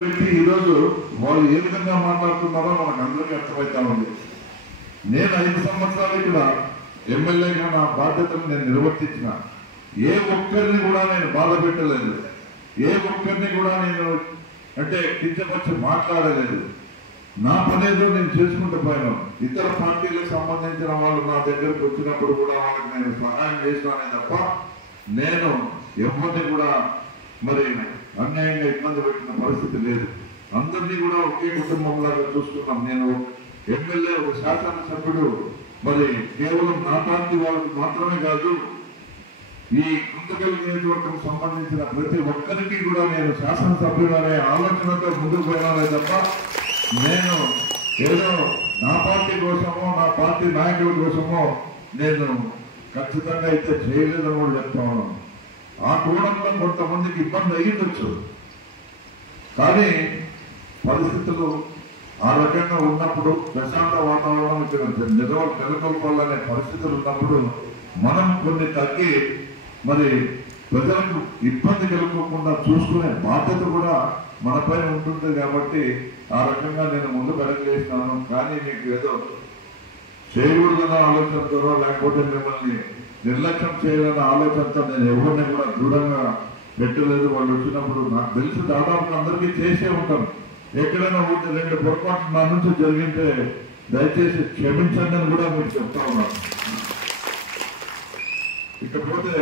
ఈరోజు వాళ్ళు ఏ విధంగా మాట్లాడుతున్నారో మనకు అందరికీ అర్థమవుతా ఉంది. నేను 5 సంవత్సరాలు ఇక్కడ ఎమ్మెల్యేగా నా బాధ్యతను నేను నిర్వర్తించిన. ఏ ఒక్కరిని కూడా నేను బాధ పెట్టలేదు, ఏ ఒక్కరిని కూడా నేను అంటే కించపరిచి మాట్లాడలేదు. నా పనేదో నేను చేసుకుంటూ పోయాను. ఇతర పార్టీలకు సంబంధించిన వాళ్ళు నా దగ్గరకు వచ్చినప్పుడు కూడా వాళ్ళకి నేను సహాయం చేస్తానే తప్ప నేను ఎవరిని కూడా మరి అన్యాయంగా ఇబ్బంది పెట్టిన పరిస్థితి లేదు. అందరినీ కూడా ఒకే కుటుంబంలాగా చూస్తున్నాం. నేను ఎమ్మెల్యే, ఒక శాసనసభ్యుడు మరి కేవలం నా పార్టీ వాళ్ళకి మాత్రమే కాదు, ఈ గుంతకల్ నియోజకవర్గం సంబంధించిన ప్రతి ఒక్కరికి కూడా నేను శాసనసభ్యుడు అనే ఆలోచనతో ముందుకు పోయినానే తప్ప నేను ఏదో నా పార్టీ కోసమో నా పార్టీ నాయకుల కోసమో నేను ఖచ్చితంగా అయితే చేయలేదని కూడా చెప్తా ఉన్నాను. ఆ కోణంలో కొంతమందికి ఇబ్బంది అయ్యిండొచ్చు, కానీ పరిస్థితులు ఆ రకంగా ఉన్నప్పుడు ప్రశాంత వాతావరణం ఇక్కడ నెలకొల్పాలనే పరిస్థితులు ఉన్నప్పుడు మనం కొన్ని తగ్గి మరి ప్రజలకు ఇబ్బంది కలుగకుండా చూసుకునే బాధ్యత కూడా మనపైన ఉంటుంది. కాబట్టి ఆ రకంగా నేను ముందుకు అడుగులేసినాను. కానీ మీకు ఏదో చేయకూడదన్న ఆలోచనతో లేకపోతే మిమ్మల్ని నిర్లక్ష్యం చేయాలన్న ఆలోచనతో నేను ఎవరిని కూడా దూరంగా పెట్టలేదు. వాళ్ళు వచ్చినప్పుడు నాకు తెలిసి దాదాపు అందరికీ చేసే ఉంటాను. ఎక్కడైనా 1-2 పొరపాట్లు నా నుంచి జరిగింటే దయచేసి క్షమించండి అని కూడా మీరు చెప్తా ఉన్నాను. ఇకపోతే